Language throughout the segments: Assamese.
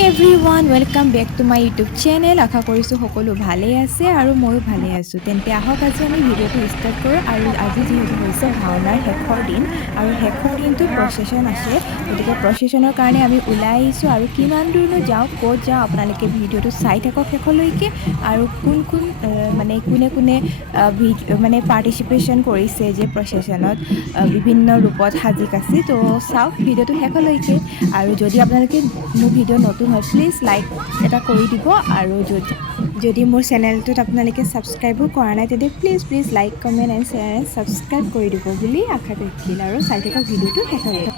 Everyone welcome back to my YouTube channel. আশা কৰিছোঁ সকলো ভালেই আছে আৰু ময়ো ভালে আছোঁ। তেন্তে আহক আজি আমি ভিডিঅ'টো ষ্টাৰ্ট কৰোঁ। আৰু আজি যিহেতু হৈছে ভাওনাৰ শেষৰ দিন আৰু শেষৰ দিনটো প্ৰচেশ্যন আছে, গতিকে প্ৰচেশ্যনৰ কাৰণে আমি ওলাই আহিছোঁ আৰু কিমান দূৰনো যাওঁ, ক'ত যাওঁ আপোনালোকে ভিডিঅ'টো চাই থাকক শেষলৈকে। আৰু কোনে কোনে পাৰ্টিচিপেশ্যন কৰিছে যে প্ৰচেশ্যনত বিভিন্ন ৰূপত সাজি কাচি, তো চাওক ভিডিঅ'টো শেষলৈকে। আৰু যদি আপোনালোকে মোৰ ভিডিঅ' নতুন হয় প্লিজ লাইক এটা কৰি দিব, আৰু যদি মোৰ চেনেলটোত আপোনালোকে ছাবস্ক্ৰাইবো কৰা নাই তেন্তে please like comment and share and subscribe কৰি দিব বুলি আশা ৰাখিল। আৰু চাই থাকক ভিডিঅ'টো শেষলৈকে।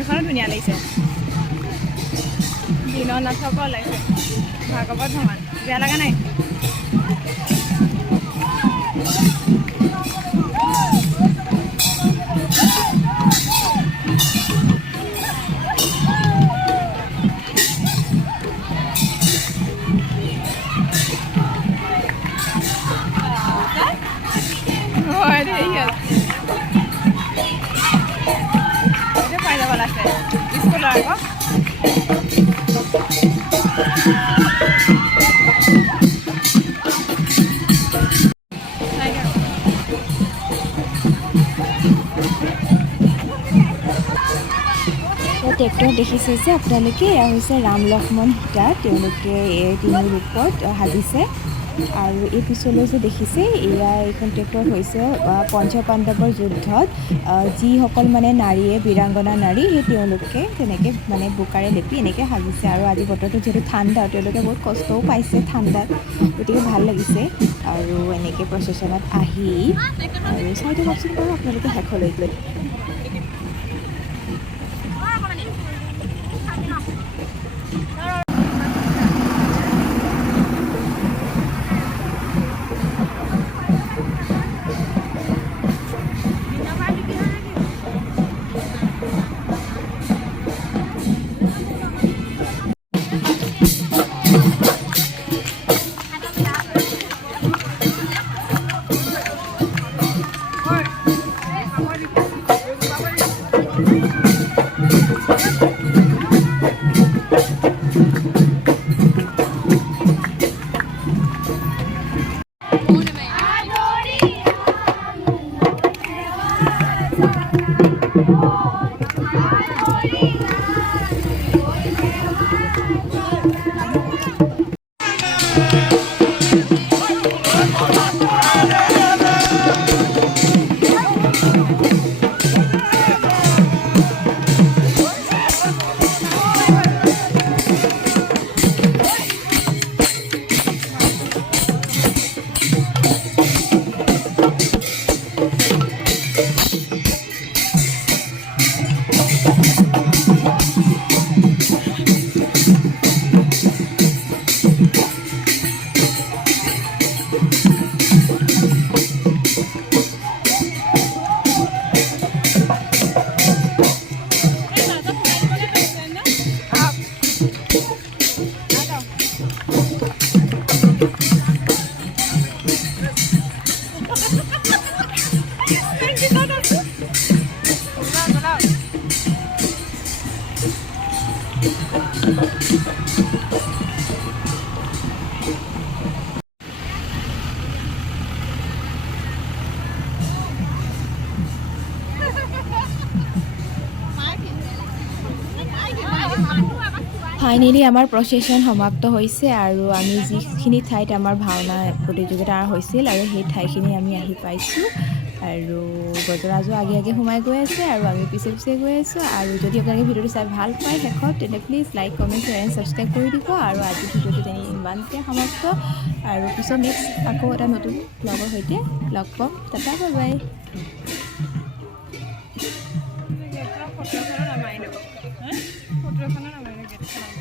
এইখনো ধুনীয়া লাগিছে। দিনৰ নাটক ওলাইছে ভাগৱত ভ্ৰমণ, বেয়া লগা নাই। হয় দেই, পাই যাব লাগে স্কুলৰ আকৌ। ট্ৰেক্টৰ দেখিছে যে আপোনালোকে, এয়া হৈছে ৰাম লক্ষ্মণ সীতা, তেওঁলোকে এই তিনি ৰূপত সাজিছে। আৰু এই পিছলৈ যে দেখিছে, এইখন ট্ৰেক্টৰ হৈছে পঞ্চপাণ্ডৱৰ যুদ্ধত যিসকল নাৰীয়ে বীৰাংগনা নাৰী, সেই তেওঁলোকে তেনেকৈ বোকাৰে লেপি এনেকৈ সাজিছে। আৰু আজি বতৰটো যিহেতু ঠাণ্ডা, তেওঁলোকে বহুত কষ্টও পাইছে ঠাণ্ডাত, গতিকে ভাল লাগিছে। আৰু এনেকৈ প্ৰচেশ্যনত আহি আৰু চাই দিয়কচোন বাৰু আপোনালোকে শেষলৈকে। ফাইনেলি আমাৰ প্ৰচেশ্যন সমাপ্ত হৈছে আৰু আমি যিখিনি ঠাইত আমাৰ ভাওনা প্ৰতিযোগিতা হৈছিল আৰু সেই ঠাইখিনি আমি আহি পাইছোঁ। আৰু গজৰাজো আগে আগে সোমাই গৈ আছে আৰু আমি পিছে পিছে গৈ আছোঁ। আৰু যদি আপোনালোকে ভিডিঅ'টো চাই ভাল পায় শেষত তেন্তে please like comment share and subscribe কৰি দিব। আৰু আজি ভিডিঅ'টো তেনে ইমানতে সমাপ্ত। আৰু পিছত নেক্সট আকৌ এটা নতুন ব্লগৰ সৈতে লগ পাম। Tata bye bye. ফটো এখনো নামাৰিলো ফটো এখনো নামাৰিলো গেটখনত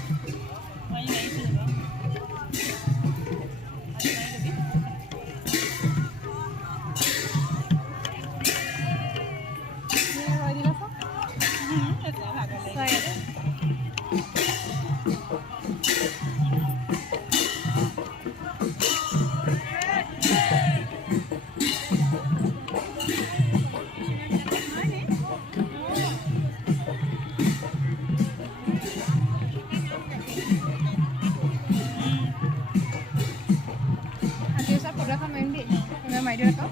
ফটো এখন মাৰিম দেই মাৰি দিওঁ আকৌ